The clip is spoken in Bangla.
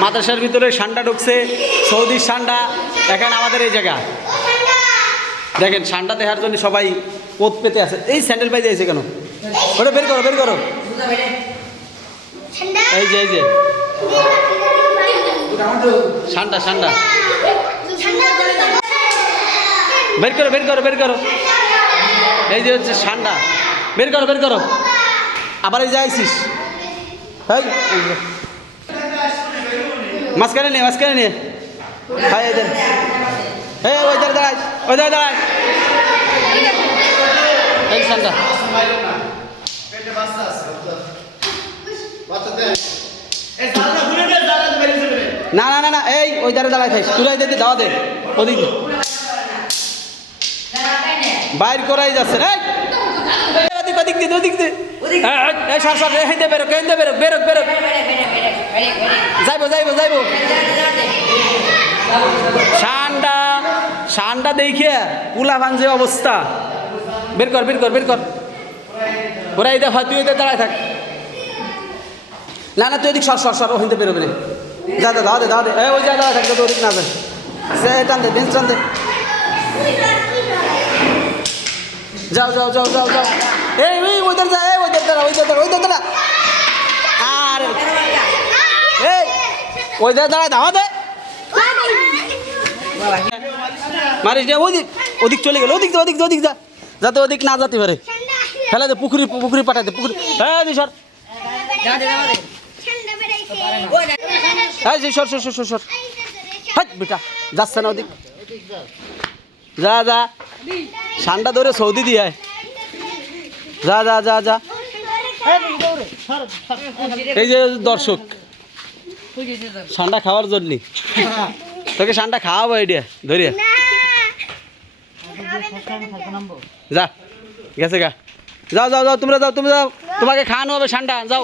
মাদ্রাসার ভিতরে সান্ডা ঢুকছে সৌদির সান্ডা এখানে আমাদের এই জায়গা। দেখেন, সান্ডা দেখার জন্য সবাই পোত পেতে আছে। এই স্যান্ডেল পাই দিয়েছে কেন? ওটা বের করো বের করো। এই যে এই যে। সান্ডা সান্ডা। বের করো বের করো বের করো। এই যে হচ্ছে সান্ডা। বের করো বের করো। আবার এই যাইছিস এই এই যে। মাঝখানে নিয়ে মাঝখানে নিয়ে হাই এই দেন এই ওই ধারে দাঁড়াই ওই ধারে দাঁড়াই না না না না এই ওই ধারে দাঁড়াই থাইস তুই দিতে দাওয়া দে। ওদিকে। বাইর করাই যাচ্ছে রে ওদিক ওদিক দে ওদিক দে এই, এই, এই সর সর হেঁদে বেরো হেঁদে বেরো বেরো বেরো। যাইবো যাইবো যাইবো। শানটা শানটা দেখে পুলা ভাঙছে অবস্থা। বের কর বের কর বের কর। ওরা এই দেখা, তুই দাঁড়ায় থাক। না না, তুই এদিক সর সর সর, ওখান থেকে বেরোবে না। যা দা দাও দে দাও দে ওই যা, দাঁড়ায় থাক তো ওদিক না যায়। সে, টান দে, বেঞ্চ টান দে। যাও যাও যাও যাও যাও। এই ওই ওইদের যা, এই ওইদের দাঁড়া ওইদের দাঁড়া ওইদের দাঁড়া আর এই ওইদের দাঁড়ায় দাও দে। মারিস দে, ওদিক ওদিক চলে গেল, ওদিক ওদিক ওদিক যা। যাতে ওদিক, না যেতে পারে ফেলে দে, পুকুরি পুকুরি পাঠাই দে, পুকুরি। হ্যাঁ দি সর এই যে সর সর সর সর। সর হাট, বেটা, যাচ্ছে না ওদিক। যা যা। ঠান্ডা ধরে সৌদি দিয়ে। যা যা যা যা। এই যে দর্শক। ঠান্ডা খাওয়ার জন্য। তোকে ঠান্ডা খাওয়াবো এটা ধরিয়া। যা গেছে গা। যাও যাও যাও তোমরা যাও তুমি যাও। তোমাকে খাওয়ানো হবে ঠান্ডা যাও